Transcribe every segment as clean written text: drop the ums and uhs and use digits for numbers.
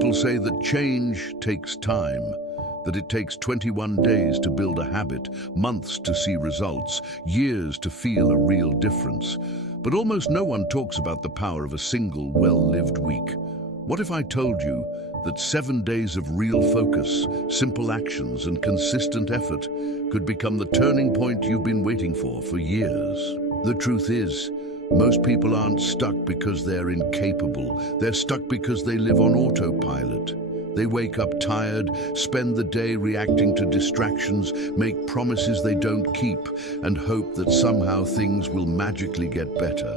People say that change takes time, that it takes 21 days to build a habit, months to see results, years to feel a real difference. But almost no one talks about the power of a single, well-lived week. What if I told you that 7 days of real focus, simple actions, and consistent effort could become the turning point you've been waiting for years? The truth is, most people aren't stuck because they're incapable. They're stuck because they live on autopilot. They wake up tired, spend the day reacting to distractions, make promises they don't keep, and hope that somehow things will magically get better.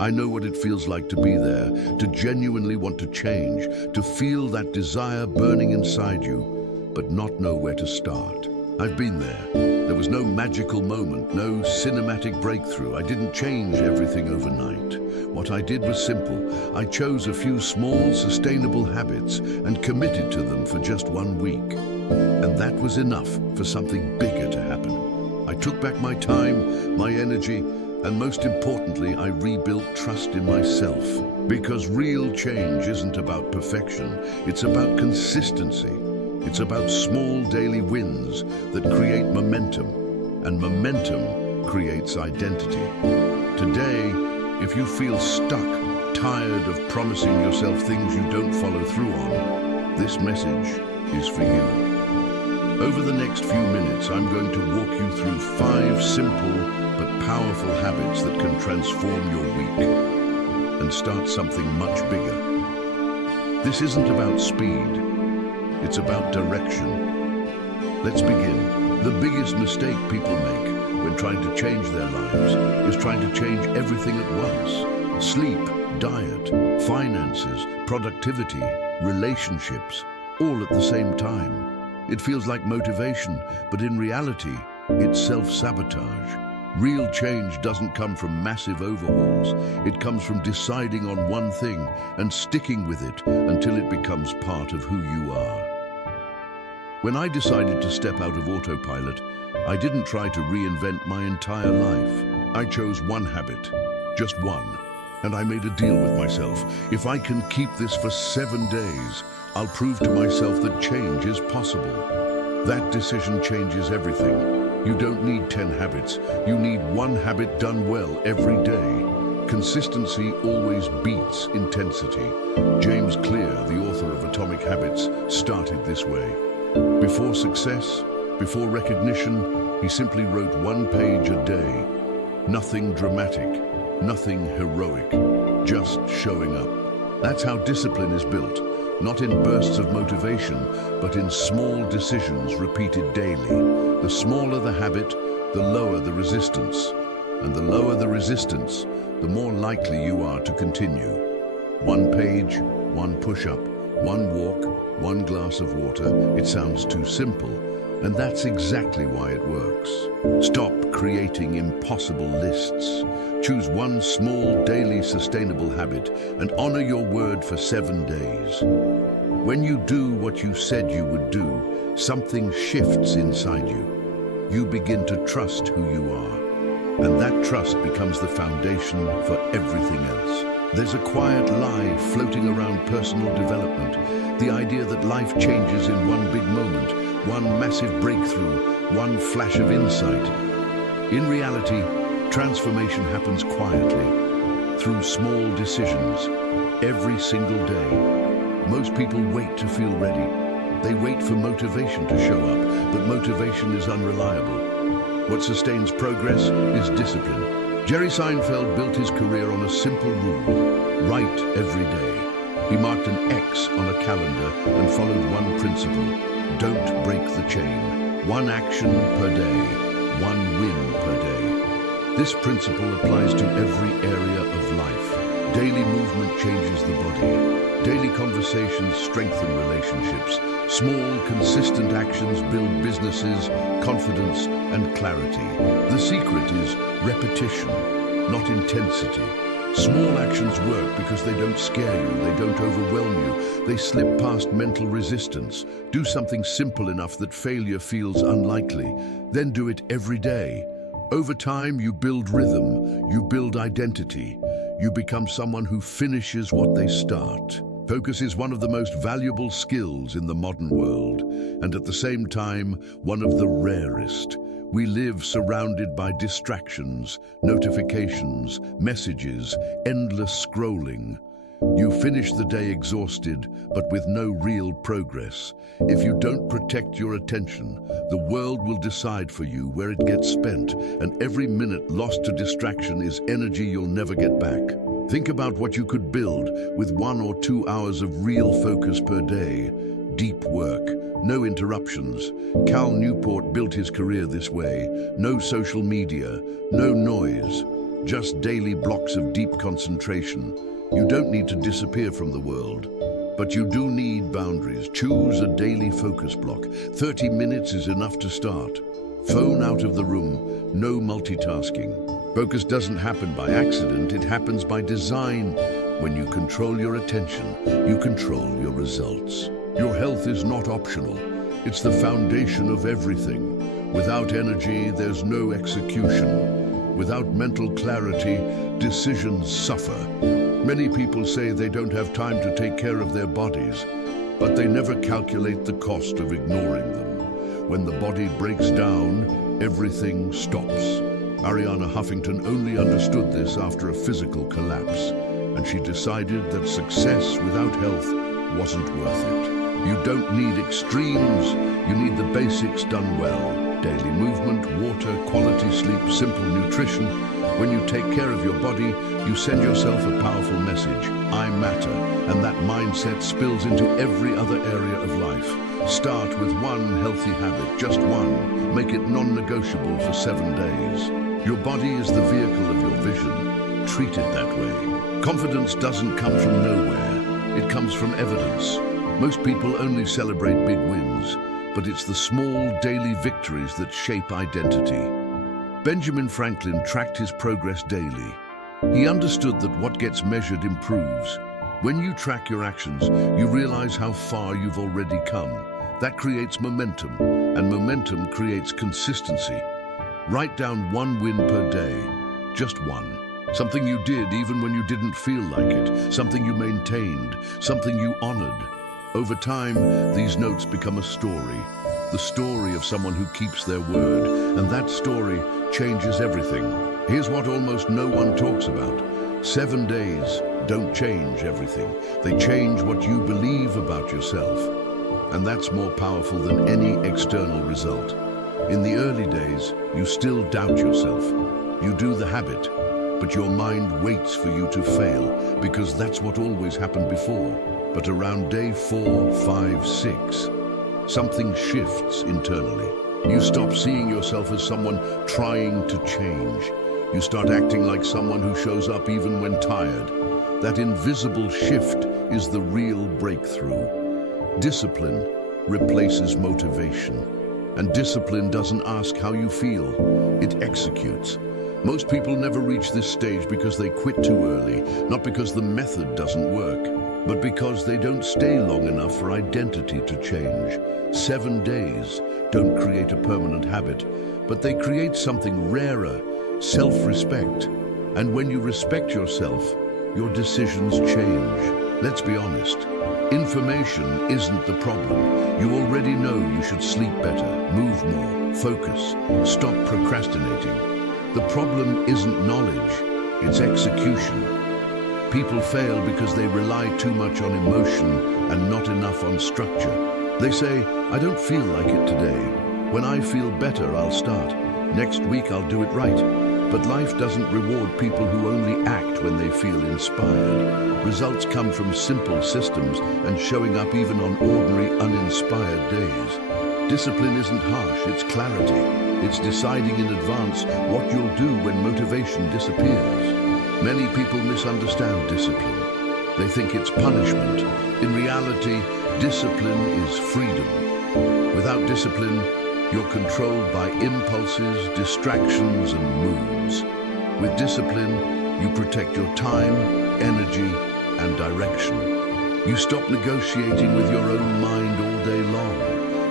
I know what it feels like to be there, to genuinely want to change, to feel that desire burning inside you, but not know where to start. I've been there. There was no magical moment, no cinematic breakthrough. I didn't change everything overnight. What I did was simple. I chose a few small, sustainable habits and committed to them for just 1 week. And that was enough for something bigger to happen. I took back my time, my energy, and most importantly, I rebuilt trust in myself. Because real change isn't about perfection, it's about consistency. It's about small daily wins that create momentum, and momentum creates identity. Today, if you feel stuck, tired of promising yourself things you don't follow through on, this message is for you. Over the next few minutes, I'm going to walk you through 5 simple but powerful habits that can transform your week and start something much bigger. This isn't about speed. It's about direction. Let's begin. The biggest mistake people make when trying to change their lives is trying to change everything at once. Sleep, diet, finances, productivity, relationships, all at the same time. It feels like motivation, but in reality, it's self-sabotage. Real change doesn't come from massive overhauls. It comes from deciding on one thing and sticking with it until it becomes part of who you are. When I decided to step out of autopilot, I didn't try to reinvent my entire life. I chose one habit, just one, and I made a deal with myself. If I can keep this for 7 days, I'll prove to myself that change is possible. That decision changes everything. You don't need 10 habits. You need one habit done well every day. Consistency always beats intensity. James Clear, the author of Atomic Habits, started this way. Before success, before recognition, he simply wrote 1 page a day. Nothing dramatic, nothing heroic, just showing up. That's how discipline is built, not in bursts of motivation, but in small decisions repeated daily. The smaller the habit, the lower the resistance. And the lower the resistance, the more likely you are to continue. 1 page, 1 push-up, 1 walk, 1 glass of water. It sounds too simple, and that's exactly why it works. Stop creating impossible lists. Choose one small, daily, sustainable habit and honor your word for 7 days. When you do what you said you would do, something shifts inside you. You begin to trust who you are, and that trust becomes the foundation for everything else. There's a quiet lie floating around personal development, the idea that life changes in one big moment, one massive breakthrough, one flash of insight. In reality, transformation happens quietly, through small decisions, every single day. Most people wait to feel ready. They wait for motivation to show up, but motivation is unreliable. What sustains progress is discipline. Jerry Seinfeld built his career on a simple rule: write every day. He marked an X on a calendar and followed one principle: don't break the chain. 1 action per day, 1 win per day. This principle applies to every area of life. Daily movement changes the body. Daily conversations strengthen relationships. Small, consistent actions build businesses, confidence, and clarity. The secret is repetition, not intensity. Small actions work because they don't scare you, they don't overwhelm you, they slip past mental resistance. Do something simple enough that failure feels unlikely, then do it every day. Over time, you build rhythm, you build identity, you become someone who finishes what they start. Focus is one of the most valuable skills in the modern world, and at the same time, one of the rarest. We live surrounded by distractions, notifications, messages, endless scrolling. You finish the day exhausted, but with no real progress. If you don't protect your attention, the world will decide for you where it gets spent, and every minute lost to distraction is energy you'll never get back. Think about what you could build with 1 or 2 hours of real focus per day. Deep work, no interruptions. Cal Newport built his career this way. No social media, no noise, just daily blocks of deep concentration. You don't need to disappear from the world, but you do need boundaries. Choose a daily focus block. 30 minutes is enough to start. Phone out of the room, no multitasking. Focus doesn't happen by accident, it happens by design. When you control your attention, you control your results. Your health is not optional. It's the foundation of everything. Without energy, there's no execution. Without mental clarity, decisions suffer. Many people say they don't have time to take care of their bodies, but they never calculate the cost of ignoring them. When the body breaks down, everything stops. Arianna Huffington only understood this after a physical collapse, and she decided that success without health wasn't worth it. You don't need extremes, you need the basics done well. Daily movement, water, quality sleep, simple nutrition. When you take care of your body, you send yourself a powerful message. I matter, and that mindset spills into every other area of life. Start with one healthy habit, just one. Make it non-negotiable for 7 days. Your body is the vehicle of your vision. Treat it that way. Confidence doesn't come from nowhere. It comes from evidence. Most people only celebrate big wins, but it's the small daily victories that shape identity. Benjamin Franklin tracked his progress daily. He understood that what gets measured improves. When you track your actions, you realize how far you've already come. That creates momentum, and momentum creates consistency. Write down one win per day, just one. Something you did even when you didn't feel like it, something you maintained, something you honored. Over time, these notes become a story, the story of someone who keeps their word, and that story changes everything. Here's what almost no one talks about. 7 days don't change everything. They change what you believe about yourself, and that's more powerful than any external result. In the early days, you still doubt yourself. You do the habit, but your mind waits for you to fail, because that's what always happened before. But around day 4, 5, 6, something shifts internally. You stop seeing yourself as someone trying to change. You start acting like someone who shows up even when tired. That invisible shift is the real breakthrough. Discipline replaces motivation. And discipline doesn't ask how you feel, it executes. Most people never reach this stage because they quit too early, not because the method doesn't work, but because they don't stay long enough for identity to change. 7 days don't create a permanent habit, but they create something rarer, self-respect. And when you respect yourself, your decisions change. Let's be honest. Information isn't the problem. You already know you should sleep better, move more, focus, stop procrastinating. The problem isn't knowledge, it's execution. People fail because they rely too much on emotion and not enough on structure. They say, I don't feel like it today. When I feel better, I'll start. Next week, I'll do it right. But life doesn't reward people who only act when they feel inspired. Results come from simple systems and showing up even on ordinary, uninspired days. Discipline isn't harsh, it's clarity. It's deciding in advance what you'll do when motivation disappears. Many people misunderstand discipline. They think it's punishment. In reality, discipline is freedom. Without discipline, you're controlled by impulses, distractions, and moods. With discipline, you protect your time, energy, and direction. You stop negotiating with your own mind all day long,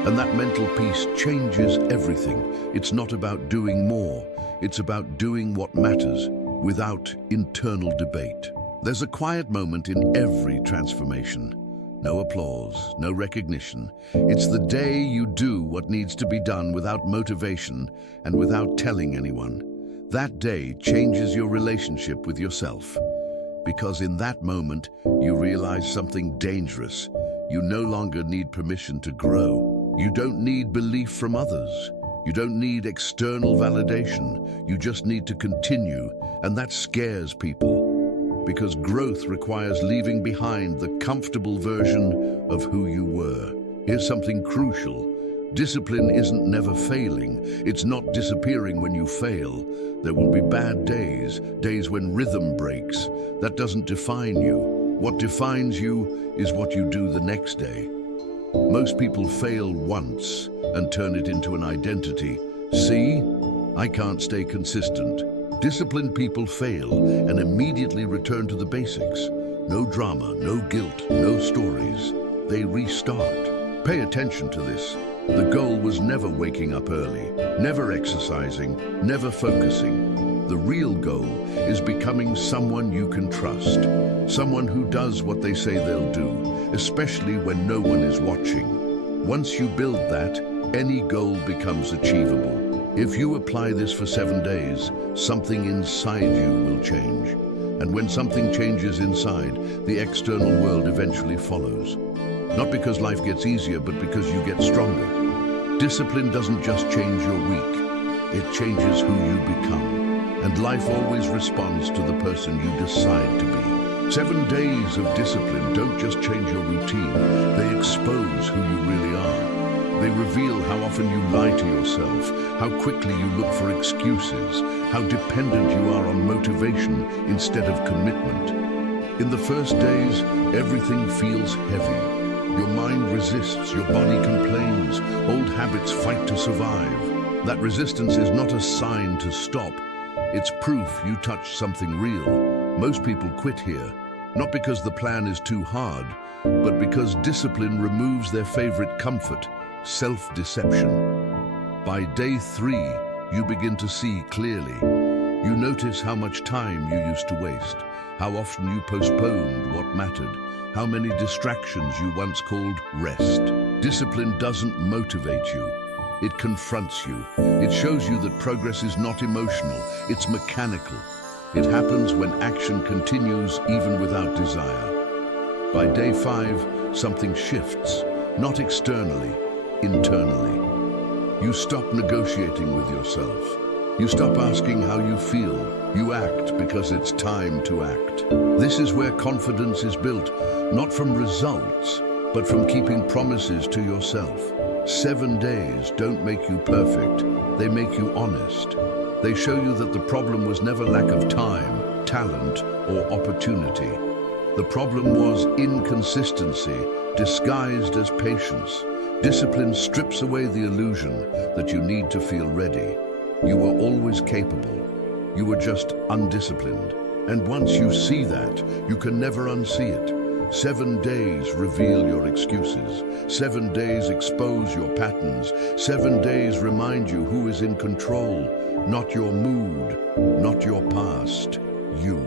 and that mental peace changes everything. It's not about doing more, it's about doing what matters without internal debate. There's a quiet moment in every transformation. No applause, no recognition. It's the day you do what needs to be done without motivation and without telling anyone. That day changes your relationship with yourself. Because in that moment, you realize something dangerous. You no longer need permission to grow. You don't need belief from others. You don't need external validation. You just need to continue, and that scares people. Because growth requires leaving behind the comfortable version of who you were. Here's something crucial. Discipline isn't never failing. It's not disappearing when you fail. There will be bad days, days when rhythm breaks. That doesn't define you. What defines you is what you do the next day. Most people fail once and turn it into an identity. See, I can't stay consistent. Disciplined people fail and immediately return to the basics. No drama, no guilt, no stories. They restart. Pay attention to this. The goal was never waking up early, never exercising, never focusing. The real goal is becoming someone you can trust. Someone who does what they say they'll do, especially when no one is watching. Once you build that, any goal becomes achievable. If you apply this for 7 days, something inside you will change. And when something changes inside, the external world eventually follows. Not because life gets easier, but because you get stronger. Discipline doesn't just change your week, it changes who you become. And life always responds to the person you decide to be. 7 days of discipline don't just change your routine, they expose who you really are. They reveal how often you lie to yourself, how quickly you look for excuses, how dependent you are on motivation instead of commitment. In the first days, everything feels heavy. Your mind resists, your body complains, old habits fight to survive. That resistance is not a sign to stop. It's proof you touched something real. Most people quit here, not because the plan is too hard, but because discipline removes their favorite comfort, self-deception. By day 3, you begin to see clearly. You notice how much time you used to waste, how often you postponed what mattered, how many distractions you once called rest. Discipline doesn't motivate you. It confronts you. It shows you that progress is not emotional, it's mechanical. It happens when action continues even without desire. By day 5, something shifts, not externally, internally. You stop negotiating with yourself. You stop asking how you feel. You act because it's time to act. This is where confidence is built, not from results, but from keeping promises to yourself. 7 days don't make you perfect. They make you honest. They show you that the problem was never lack of time, talent, or opportunity. The problem was inconsistency, disguised as patience. Discipline strips away the illusion that you need to feel ready. You were always capable. You were just undisciplined. And once you see that, you can never unsee it. 7 days reveal your excuses. 7 days expose your patterns. 7 days remind you who is in control. Not your mood, not your past, you.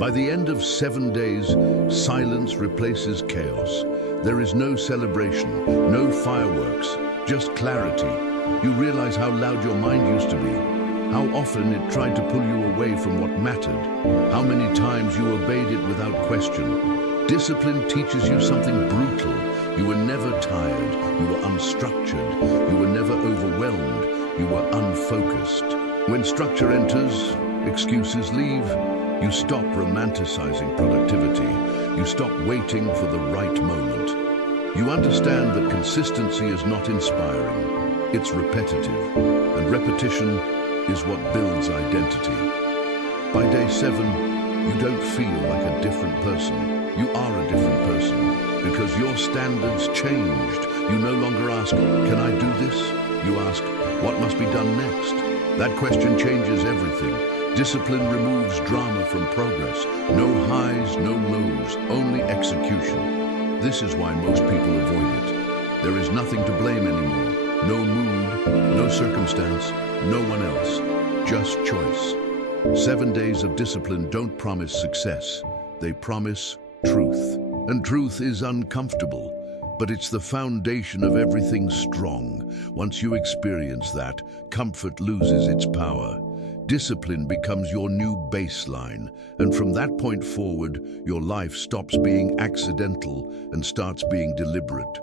By the end of 7 days, silence replaces chaos. There is no celebration, no fireworks, just clarity. You realize how loud your mind used to be, how often it tried to pull you away from what mattered, how many times you obeyed it without question. Discipline teaches you something brutal. You were never tired, you were unstructured, you were never overwhelmed, you were unfocused. When structure enters, excuses leave. You stop romanticizing productivity. You stop waiting for the right moment. You understand that consistency is not inspiring. It's repetitive, and repetition is what builds identity. By day 7, you don't feel like a different person. You are a different person because your standards changed. You no longer ask, can I do this? You ask, what must be done next? That question changes everything. Discipline removes drama from progress. No highs, no lows, only execution. This is why most people avoid it. There is nothing to blame anymore. No mood, no circumstance, no one else. Just choice. 7 days of discipline don't promise success. They promise truth. And truth is uncomfortable, but it's the foundation of everything strong. Once you experience that, comfort loses its power. Discipline becomes your new baseline, and from that point forward, your life stops being accidental and starts being deliberate.